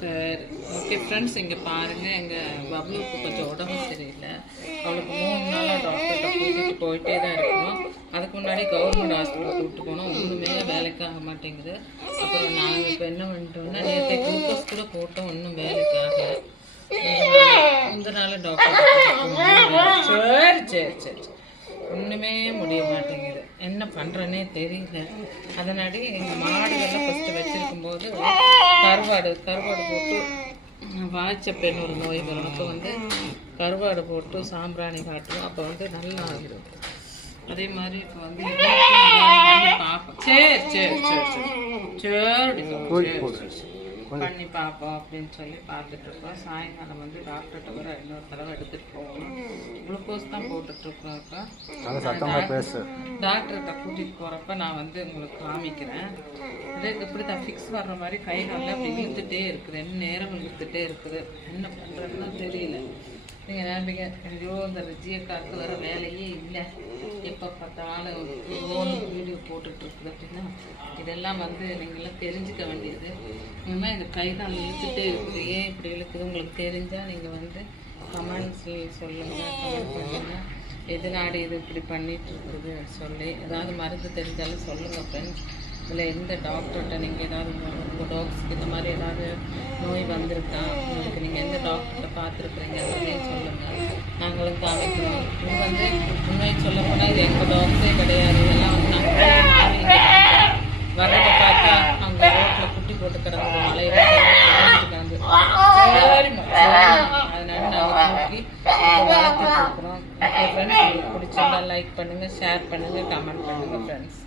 சரி, okay friends, இங்கே பாருங்கள், எங்கள் பப்ளுக்கு கொஞ்சம் உடம்பு சரியில்லை. அவளுக்கு 3 நாளாக டாக்டர்கிட்ட கூட்டிகிட்டு போயிட்டே தான் இருக்கணும். அதுக்கு முன்னாடி கவர்மெண்ட் ஹாஸ்பிட்டல் கூப்பிட்டு போனோம், ஒன்றுமே வேலைக்கு ஆக மாட்டேங்குது. அப்புறம் நாங்கள் இப்போ என்ன பண்ணிட்டோம்னா, நேற்று குளுக்கோஸ் கூட போட்டோம், ஒன்றும் வேலைக்கு ஆகலை. இந்த நாள் டாக்டர் சரி ஒன்றுமே முடிய மாட்டேங்குது, என்ன பண்ணுறேன்னே தெரியல. அதனாடி எங்கள் மாடுகள்லாம் ஃபஸ்ட்டு வச்சுருக்கும் போது கருவாடு போட்டு வாய்ச்சப்பேன்னு ஒரு நோய் வரும். அப்போ வந்து கருவாடு போட்டு சாம்பிராணி காட்டுவோம், அப்போ வந்து நல்லா ஆகிடும். அதே மாதிரி இப்போ வந்து பார்ப்போம். சரி பண்ணி பார்ப்போம் அப்படின்னு சொல்லி பார்த்துட்டு இருக்கோம். சாயங்காலம் வந்து டாக்டர்கிட்ட கூட இன்னொரு தடவை எடுத்துகிட்டு போகணும். குளுக்கோஸ் தான் போட்டுட்ருக்கோம். இப்போ டாக்டர்கிட்ட கூட்டிகிட்டு போகிறப்ப நான் வந்து உங்களுக்கு காமிக்கிறேன். இதே இப்படி தான் ஃபிக்ஸ் வர்ற மாதிரி கை காலில் அப்படி இழுத்துட்டே இருக்குது, என்ன நேரம் இழுத்துட்டே இருக்குது, என்ன பண்ணுறதுன்னு தெரியல. நீங்கள் நினைப்பீங்க, ஐயோ இந்த ரிஜியக்காருக்கு வர வேலையே இல்லை, எப்போ பார்த்தாலும் வீடியோ போட்டுட்ருக்குது அப்படின்னா, இதெல்லாம் வந்து நீங்களாம் தெரிஞ்சுக்க வேண்டியது. இனிமேல் இந்த கைதான் இழுத்துட்டே இருக்குது, ஏன் இப்படி இழுக்குது உங்களுக்கு தெரிஞ்சால் நீங்கள் வந்து கமெண்ட்ஸில் சொல்லுங்கள், கமெண்ட் பண்ணுங்கள். எதனாடி இது இப்படி பண்ணிகிட்ருக்குது சொல்லி, ஏதாவது மருந்து தெரிஞ்சாலும் சொல்லுங்கள் ஃப்ரெண்ட்ஸ். இதில் எந்த டாக்டர்கிட்ட நீங்கள் ஏதாவது உங்கள் டாக்ஸ்க்கு இந்த மாதிரி ஏதாவது நோய் வந்திருக்கா, உங்களுக்கு நீங்கள் எந்த டாக்டர்கிட்ட பார்த்துருக்குறீங்க அப்படின்னு சொல்லுங்கள், நாங்களும் காமிக்கிறோம். இது வந்து உண்மையை சொல்ல போனால் இது எங்கள் டாக்ஸே கிடையாது, இதெல்லாம் வந்து நாங்கள் வர்றதை பார்த்தா அங்கே ரோட்டில் குட்டி போட்டு கிடந்து மலையில கிடந்து அதனால நாங்கள் தூக்கி வளர்த்துட்டு இருக்கிறோம். ஃப்ரெண்ட்ஸ், உங்களுக்கு பிடிச்சிருந்தா லைக் பண்ணுங்கள், ஷேர் பண்ணுங்கள், கமெண்ட் பண்ணுங்கள் ஃப்ரெண்ட்ஸ்.